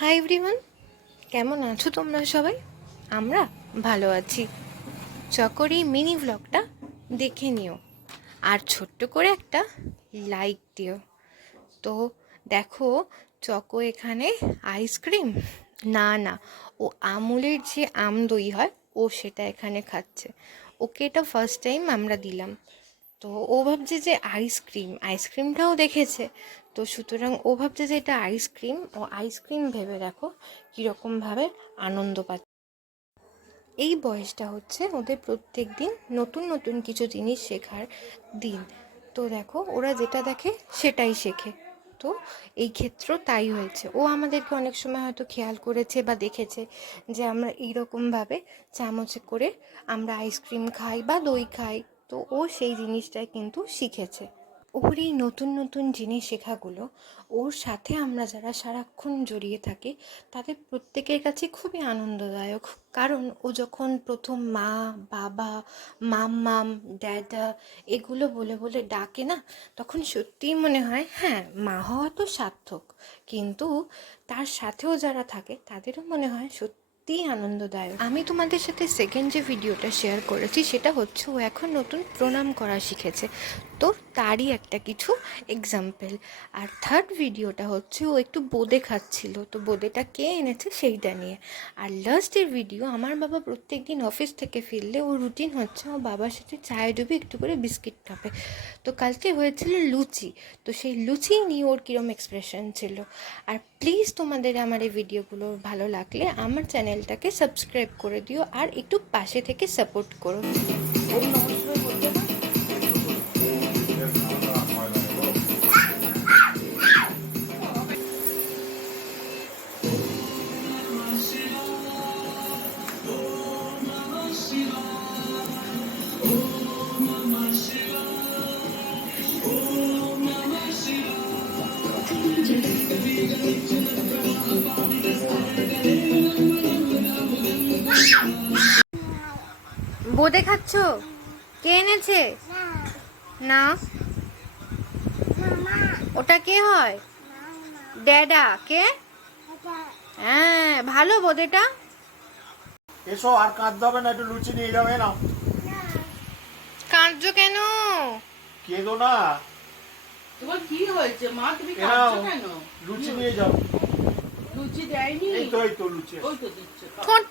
Hi everyone, কেমন আছো তোমরা সবাই? আমরা ভালো আছি। চকোর এই মিনি ভ্লগটা দেখে নিও আর ছোট্ট করে একটা লাইক দিও। তো দেখো, চকো এখানে আইসক্রিম না ও আমুলের যে আম দই হয় ও সেটা এখানে খাচ্ছে। ওকে এটা ফার্স্ট টাইম আমরা দিলাম। তো ও ভাবছে যে আইসক্রিমটাও দেখেছে, তো সুতরাং ও ভাবছে যে এটা আইসক্রিম ভেবে দেখো কীরকমভাবে আনন্দ পাচ্ছে। এই বয়সটা হচ্ছে ওদের প্রত্যেক দিন নতুন নতুন কিছু জিনিস শেখার দিন। তো দেখো, ওরা যেটা দেখে সেটাই শেখে। তো এই ক্ষেত্র তাই হয়েছে, ও আমাদেরকে অনেক সময় হয়তো খেয়াল করেছে বা দেখেছে যে আমরা এইরকমভাবে চামচে করে আমরা আইসক্রিম খাই বা দই খাই। তো ও সেই জিনিসটাই কিন্তু শিখেছে। ওর এই নতুন নতুন জিনিস শেখাগুলো ওর সাথে আমরা যারা সারাক্ষণ জড়িয়ে থাকি তাদের প্রত্যেকের কাছে খুবই আনন্দদায়ক। কারণ ও যখন প্রথম মা, বাবা, মাম্মাম, ড্যাডা এগুলো বলে বলে ডাকে না, তখন সত্যিই মনে হয় হ্যাঁ, মা হওয়া তো সার্থক। কিন্তু তার সাথেও যারা থাকে তাদেরও মনে হয় সত্যি আনন্দদায়ক। আমি তোমাদের সাথে সেকেন্ড যে ভিডিওটা শেয়ার করেছি সেটা হচ্ছে ও এখন নতুন প্রণাম করা শিখেছে, তো তারই একটা কিছু এক্সাম্পল। আর থার্ড ভিডিওটা হচ্ছে ও একটু বোঁদে খাচ্ছিল, তো বোঁদেটা কে এনেছে সেইটা নিয়ে। আর লাস্টের ভিডিও, আমার বাবা প্রত্যেক দিন অফিস থেকে ফিরলে ওর রুটিন হচ্ছে ও বাবার সাথে চায়ে ডুবে একটু করে বিস্কিট খাবে। তো কালকে হয়েছিল লুচি, তো সেই লুচি নিয়ে ওর কীরকম এক্সপ্রেশন ছিল। আর প্লিজ তোমাদের আমার এই ভিডিওগুলো ভালো লাগলে আমার চ্যানেলটাকে সাবস্ক্রাইব করে দিও আর একটু পাশে থেকে সাপোর্ট করো। বোঁদে খাচ্ছ? কে এনেছে? না, ওটা কে হয়? ড্যাডা। কে? হ্যাঁ, ভালো বোঁদেটা। এসো, আর কাঁদতে হবে না, একটু লুচি নিয়ে যাবে না। কাঁদছো কেন? কেঁদো না। তোমার কি হয়েছে মা, তুমি কাঁদছো কেন? লুচি নিয়ে যাও। লুচি দেয়নি? এই তো লুচি। ওই তো দিচ্ছে। ঠোঁট